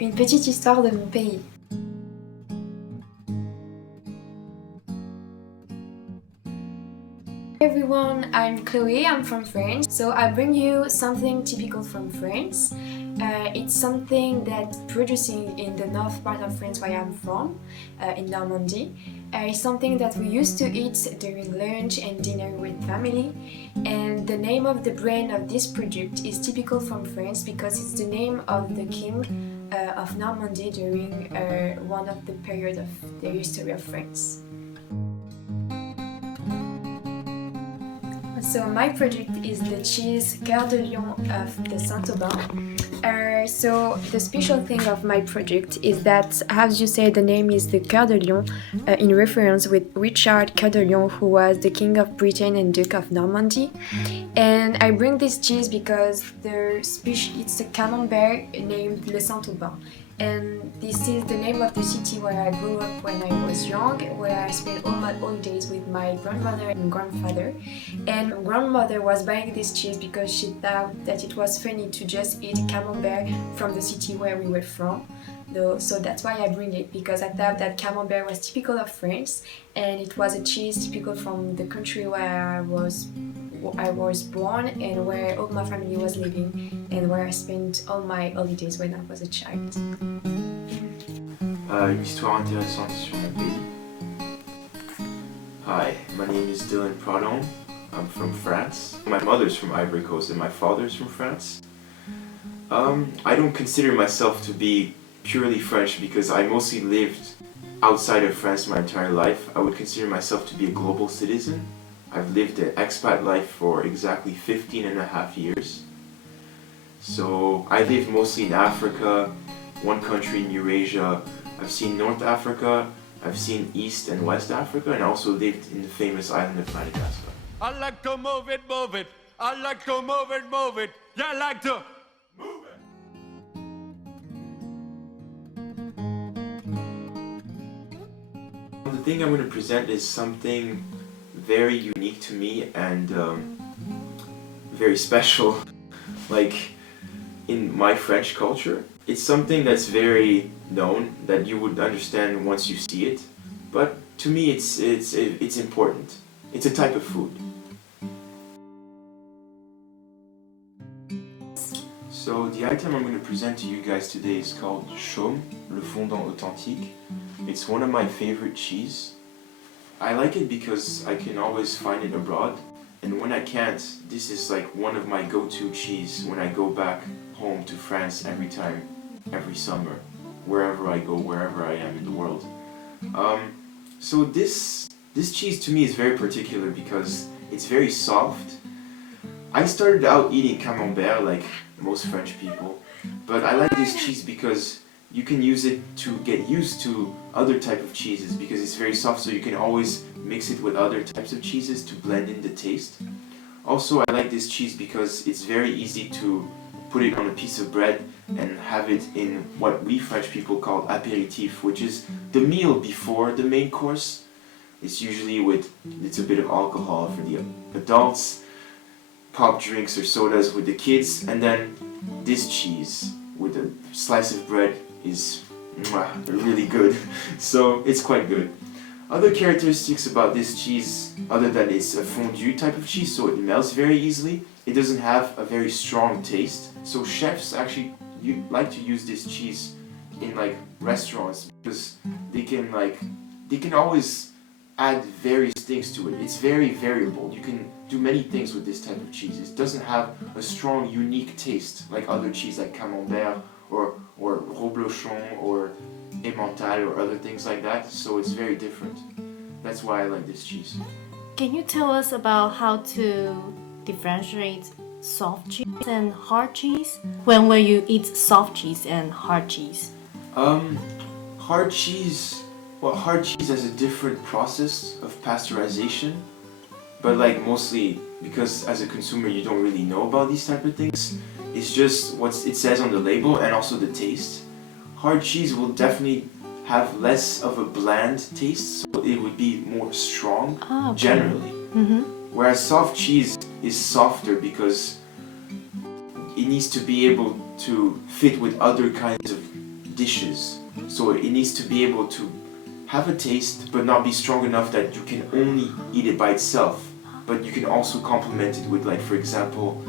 Une petite histoire de mon pays. Hey everyone, I'm Chloé, I'm from France. So I bring you something typical from France. It's something that's producing in the north part of France where I'm from, in Normandy. It's something that we used to eat during lunch and dinner with family. And the name of the brand of this product is typical from France because it's the name of the king of Normandy during one of the periods of the history of France. So my product is the cheese Cœur de Lion of the Saint-Aubin. So the special thing of my product is that, as you say, the name is the Cœur de Lion in reference with Richard Cœur de Lion, who was the King of Britain and Duke of Normandy. And I bring this cheese because it's a camembert named Le Saint-Aubin. And this is the name of the city where I grew up when I was young, where I spent all my holidays with my grandmother and grandfather. And my grandmother was buying this cheese because she thought that it was funny to just eat camembert from the city where we were from. So that's why I bring it, because I thought that camembert was typical of France and it was a cheese typical from the country where I was born and where all my family was living and where I spent all my holidays when I was a child. Une histoire intéressante sur mon pays. Hi, my name is Dylan Pradon. I'm from France. My mother's from Ivory Coast and my father's from France. I don't consider myself to be purely French because I mostly lived outside of France my entire life. I would consider myself to be a global citizen. I've lived an expat life for exactly 15 and a half years. So I lived mostly in Africa, one country in Eurasia. I've seen North Africa, I've seen East and West Africa, and I also lived in the famous island of Madagascar. I like to move it, move it. I like to move it, move it. Yeah, I like to move it. The thing I'm going to present is something very unique to me and very special. Like in my French culture, it's something that's very known that you would understand once you see it. But to me, it's important. It's a type of food. So the item I'm going to present to you guys today is called Chaume, le fondant authentique. It's one of my favorite cheese. I like it because I can always find it abroad, and when I can't, this is like one of my go-to cheese when I go back home to France every summer, wherever I go, wherever I am in the world. So this cheese to me is very particular because it's very soft. I started out eating camembert like most French people, but I like this cheese because you can use it to get used to other type of cheeses because it's very soft, so you can always mix it with other types of cheeses to blend in the taste. Also, I like this cheese because it's very easy to put it on a piece of bread and have it in what we French people call apéritif, which is the meal before the main course. It's usually it's a bit of alcohol for the adults, pop drinks or sodas with the kids, and then this cheese with a slice of bread is really good. So it's quite good. Other characteristics about this cheese, other than it's a fondue type of cheese, so it melts very easily. It doesn't have a very strong taste. So chefs actually like to use this cheese in like restaurants because they can always add various things to it. It's very variable. You can do many things with this type of cheese. It doesn't have a strong, unique taste like other cheese like camembert or reblochon or emmental or other things like that. So it's very different. That's why I like this cheese. Can you tell us about how to differentiate soft cheese and hard cheese? When will you eat soft cheese and hard cheese? Hard cheese has a different process of pasteurization, but like mostly because as a consumer you don't really know about these type of things. It's just what it says on the label and also the taste. Hard cheese will definitely have less of a bland taste, so it would be more strong generally. Mm-hmm. Whereas soft cheese is softer because it needs to be able to fit with other kinds of dishes. So it needs to be able to have a taste but not be strong enough that you can only eat it by itself, but you can also complement it with, like, for example,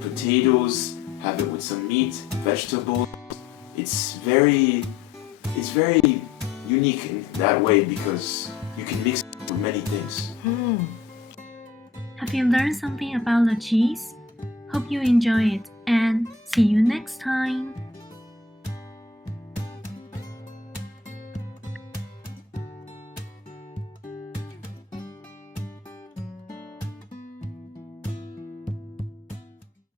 potatoes, have it with some meat, vegetables. It's very unique in that way because you can mix it with many things. Have you learned something about the cheese? Hope you enjoy it and see you next time!